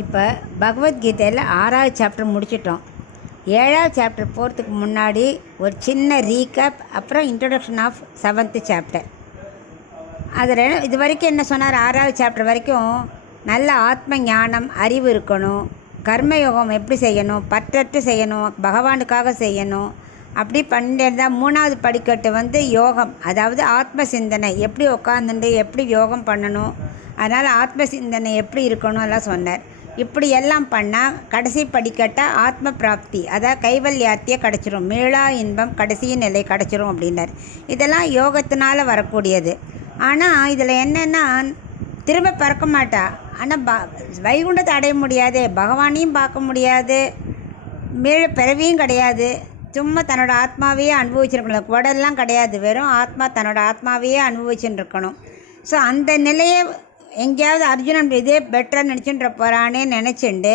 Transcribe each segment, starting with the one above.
இப்போ பகவத்கீதையில் 6வது சாப்டர் முடிச்சிட்டோம். 7வது சாப்டர் போகிறதுக்கு முன்னாடி ஒரு சின்ன ரீகேப், அப்புறம் இன்ட்ரடக்ஷன் ஆஃப் 7th சாப்டர். அதில் இது வரைக்கும் என்ன சொன்னார்? 6வது சாப்டர் வரைக்கும் நல்ல ஆத்ம ஞானம், அறிவு இருக்கணும், கர்மயோகம் எப்படி செய்யணும், பற்றற்று செய்யணும், பகவானுக்காக செய்யணும். அப்படி பண்ணிட்டு தான் 3வது படிக்கட்டு யோகம், அதாவது ஆத்ம சிந்தனை, எப்படி உட்காந்துட்டு எப்படி யோகம் பண்ணணும், அதனால் ஆத்ம சிந்தனை எப்படி இருக்கணும் எல்லாம் சொன்னார். இப்படி எல்லாம் பண்ணால் கடைசி படிக்கட்டால் ஆத்ம பிராப்தி, அதாவது கைவல்யாத்தியை கிடச்சிரும், மீளா இன்பம் கடைசி நிலை கிடச்சிரும் அப்படின்னார். இதெல்லாம் யோகத்தினால் வரக்கூடியது. ஆனால் இதில் என்னென்னா திரும்ப பிறக்க மாட்டா. ஆனால் வைகுண்டத்தை அடைய முடியாது, பகவானையும் பார்க்க முடியாது, மீள பிறவியும் கிடையாது. சும்மா தன்னோட ஆத்மாவையே அனுபவிச்சுருக்கணும், உடல்லாம் கிடையாது, வெறும் ஆத்மா தன்னோட ஆத்மாவையே அனுபவிச்சுன்னு இருக்கணும். ஸோ அந்த நிலையை எங்கேயாவது அர்ஜுனன் இதே பெட்டராக நினச்சின்ற போகிறானே நினச்சிண்டு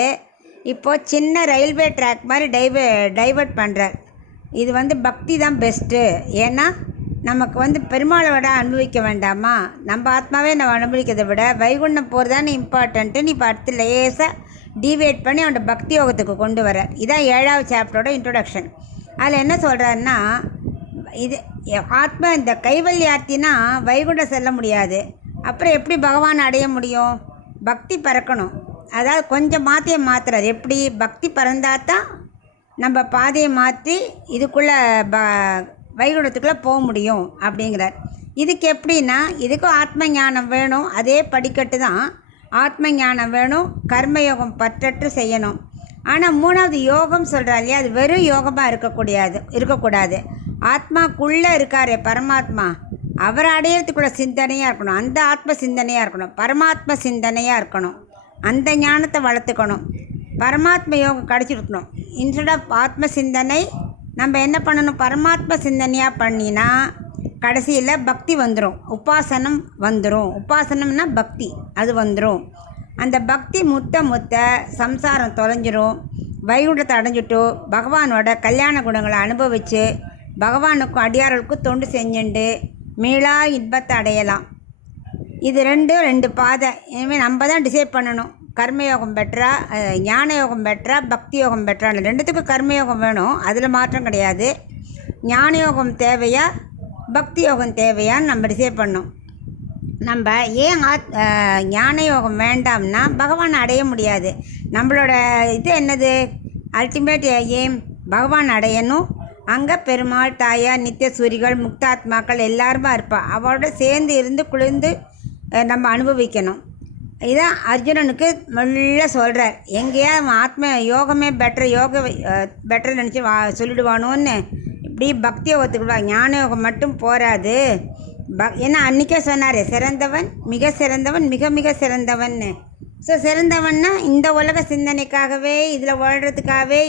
இப்போது சின்ன ரயில்வே ட்ராக் மாதிரி டைவர்ட் பண்ணுறார். இது பக்தி தான் பெஸ்ட்டு. ஏன்னா நமக்கு பெருமாளை விட அனுபவிக்க வேண்டாமா, நம்ம ஆத்மாவே நம்ம அனுபவிக்கிறதை விட வைகுண்டம் போகிறது தானே இம்பார்ட்டன்ட்டு. நீ இப்போ அடுத்து லேசாக டிவேட் பண்ணி அவனோட பக்தி யோகத்துக்கு கொண்டு வர. இதான் 7வது சாப்டரோட இன்ட்ரொடக்ஷன். அதில் என்ன சொல்கிறாருன்னா, இது ஆத்மா இந்த கைவல்யார்த்தினா வைகுண்டம் செல்ல முடியாது, அப்புறம் எப்படி பகவான் அடைய முடியும்? பக்தி பறக்கணும். அதாவது கொஞ்சம் மாற்றுறார். எப்படி பக்தி பறந்தாதான் நம்ம பாதையை மாற்றி இதுக்குள்ளே வைகுண்டத்துக்குள்ளே போக முடியும் அப்படிங்கிறார். இதுக்கு எப்படின்னா, இதுக்கும் ஆத்ம ஞானம் வேணும், அதே படிக்கட்டு தான். ஆத்ம ஞானம் வேணும், கர்மயோகம் பற்றற்று செய்யணும். ஆனால் 3வது யோகம் சொல்கிறார் இல்லையா, அது வெறும் யோகமாக இருக்கக்கூடாது. ஆத்மாக்குள்ளே இருக்காரே பரமாத்மா, அவரை அடையிறதுக்குள்ள சிந்தனையாக இருக்கணும், அந்த ஆத்ம சிந்தனையாக இருக்கணும், பரமாத்ம சிந்தனையாக இருக்கணும். அந்த ஞானத்தை வளர்த்துக்கணும். பரமாத்ம யோகம் கிடச்சிருக்கணும். இன்ஸ்டெட் ஆஃப் ஆத்ம சிந்தனை நம்ம என்ன பண்ணணும்? பரமாத்ம சிந்தனையாக பண்ணினா கடைசியில் பக்தி வந்துடும், உபாசனம் வந்துடும். உபாசனம்னா பக்தி, அது வந்துடும். அந்த பக்தி முத்த சம்சாரம் தொலைஞ்சிரும், வைகுண்டத்தை அடைஞ்சிட்டு பகவானோட கல்யாண குணங்களை அனுபவித்து பகவானுக்கும் அடியார்களுக்கும் தொண்டு செஞ்சுண்டு மீளா இன்பத்தை அடையலாம். இது ரெண்டு பாதை. இனிமேல் நம்ம தான் டிசைட் பண்ணணும், கர்மயோகம் பெட்டரா, ஞான யோகம் பெட்டரா, பக்தி யோகம் பெட்டரான்னு. ரெண்டுத்துக்கும் கர்மயோகம் வேணும், அதில் மாற்றம் கிடையாது. ஞான யோகம் தேவையா, பக்தி யோகம் தேவையான்னு நம்ம டிசைட் பண்ணோம். நம்ம ஏன் ஞான யோகம் வேண்டாம்னா பகவானை அடைய முடியாது. நம்மளோட இது என்னது? அல்டிமேட் எய்ம் பகவான் அடையணும். அங்கே பெருமாள், தாயார், நித்திய சூரிகள், முக்தாத்மாக்கள் எல்லாருமா இருப்பாள். அவளோட சேர்ந்து இருந்து குளிர்ந்து நம்ம அனுபவிக்கணும். இதான் அர்ஜுனனுக்கு மெல்ல சொல்கிறார். எங்கேயா ஆத்ம யோகமே பெட்டர் நினச்சி சொல்லிடுவானோன்னு இப்படி பக்தி யோகத்துக்குள்ளா. ஞான யோகம் மட்டும் போராது. ஏன்னா அன்றைக்கே சொன்னார், சிறந்தவன் மிக சிறந்தவன், மிக மிக சிறந்தவன்னு. ஸோ சிறந்தவன்னா இந்த உலக சிந்தனைக்காகவே, இதில் வாழ்கிறதுக்காகவே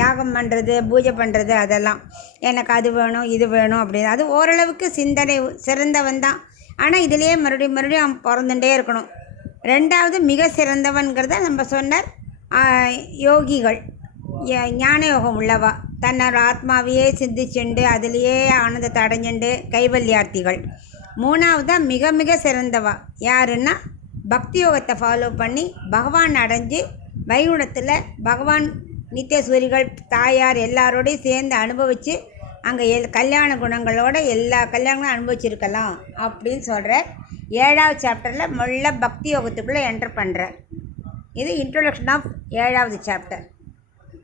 யாகம் பண்ணுறது, பூஜை பண்ணுறது, அதெல்லாம் எனக்கு அது வேணும் இது வேணும் அப்படின்னு, அது ஓரளவுக்கு சிந்தனை சிறந்தவன் தான். ஆனால் இதிலேயே மறுபடியும் அவன் பிறந்துட்டே இருக்கணும். 2வது மிக சிறந்தவன்கிறத நம்ம சொன்னார். யோகிகள், ஞான யோகம் உள்ளவா, தன்னோட ஆத்மாவையே சிந்திச்சுண்டு அதிலேயே ஆனந்தத்தை அடைஞ்சுண்டு கைவல்யார்த்திகள். 3வது மிக மிக சிறந்தவா யாருன்னா, பக்தி யோகத்தை ஃபாலோ பண்ணி பகவான் அடைஞ்சு வைகுண்டத்தில் பகவான், நித்திய சூரிகள், தாயார் எல்லாரோடையும் சேர்ந்து அனுபவித்து அங்கே கல்யாண குணங்களோட எல்லா கல்யாணங்களும் அனுபவிச்சிருக்கலாம் அப்படின்னு சொல்கிறார். 7வது சாப்டரில் மெல்ல பக்தி யோகத்துக்குள்ளே என்டர் பண்ணுறார். இது இன்ட்ரொடக்ஷன் ஆஃப் 7வது சாப்டர்.